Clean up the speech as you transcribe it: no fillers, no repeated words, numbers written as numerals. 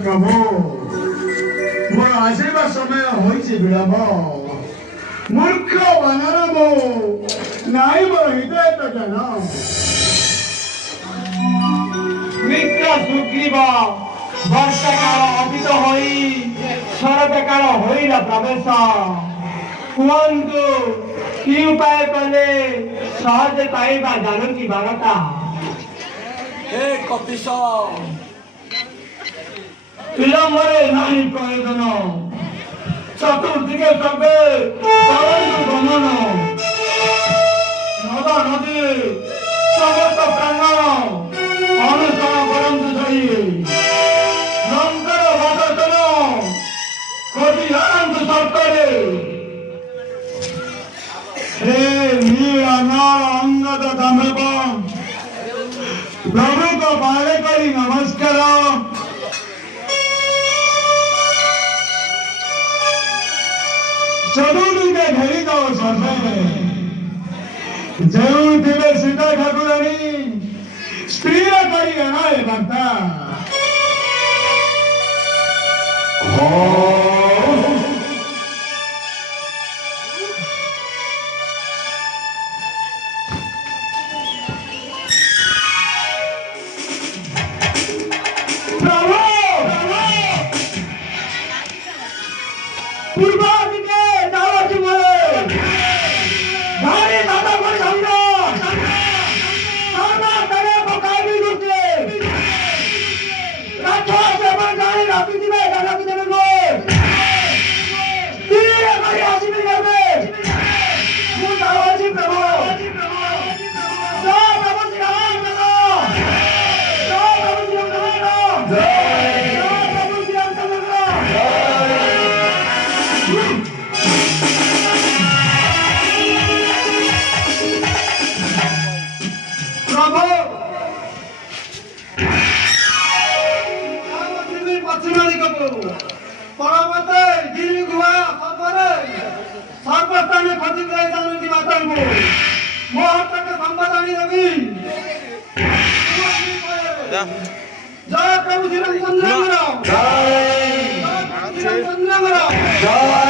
ପ୍ରଭୁ ମୋର ଆସିବା ସମୟ ହୋଇଛି ବିଳମ୍ବ ମୂର୍ଖ ବାନର ମୁଁ ନାଇଁ ମୋର ହୃଦୟ ତ ଜ୍ଞାନ ମିତ୍ର ସୁଗ୍ରୀବ ବର୍ଷା କାଳ ଅତୀତ ହୋଇ ଶରତ କାଳ ହୋଇଲା ପ୍ରବେଶ କୁହନ୍ତୁ କି ଉପାୟ କଲେ ସହଜେ ପାଇବା ଜାନକୀ ବାରତା हे कपिश ବିଳମ୍ବରେ ନାହିଁ ପ୍ରୟୋଜନ ଚତୁର୍ଦିକେ ସର୍ବେ କରନ୍ତୁ ଗମନ ନଦ ନଦୀ ସମସ୍ତ ପ୍ରାଙ୍ଗଣ ଅନୁସରଣ କରନ୍ତୁ ଧରି ଲଙ୍କର ବାଦନ ଖୋଜି ଆଣନ୍ତୁ ସର୍କରେ ହେ ନୀଳ ଅଙ୍ଗଦ ଦାମବ ପ୍ରଭୁଙ୍କ ପାଳେ କରି ନମସ୍କାର ଚତୁର୍ଦିକେ ଘେରି ଦବ ସର୍ବେ ଯେଉଁଥିରେ ସୀତା ଠାକୁରାଣୀ ସ୍ଥିର କରି ଆଣାଏ ବାର୍ତ୍ତା ପୂର୍ବ ଦିକେ ଯାଉଛି ମରେ ଧାରି ଦାଦା କରି ଧନ୍ଦ ସାମନା ତଳେ ପକାଇବି ଦୁର୍କେ ରାଜ ସେବନ ଜାଣି ରଖିଥିବେ ଜାନକୀ ଦେବୀଙ୍କୁ ସ୍ଥିର କରି ଆସିବି ନେବେ ମୁଁ ଯାଉଛି ପ୍ରଭୁ ଜୟ ପ୍ରଭୁ ଶ୍ରୀରାମଚନ୍ଦ୍ର ଜୟ ପ୍ରଭୁ ଶ୍ରୀରାମଚନ୍ଦ୍ର ଜୟ ପ୍ରଭୁ ଶ୍ରୀରାମଚନ୍ଦ୍ର ପ୍ରଭୁ ପଶ୍ଚିମ ଦିଗକୁ ପରବର୍ତ୍ତୀ ଗିରି ଗୁହା ସର୍ବରେ ସର୍ବସ୍ଥାନେ ଖୋଜି ଯାଇଥାନ୍ତି ମାତାଙ୍କୁ ମୋ ହସ୍ତକୁ ସମ୍ବାଦ ଆଣିଦେବି ଜୟ ପ୍ରଭୁ ଶ୍ରୀରାମଚନ୍ଦ୍ରଙ୍କର ଜୟ ଶ୍ରୀରାମଚନ୍ଦ୍ରଙ୍କର ଜୟ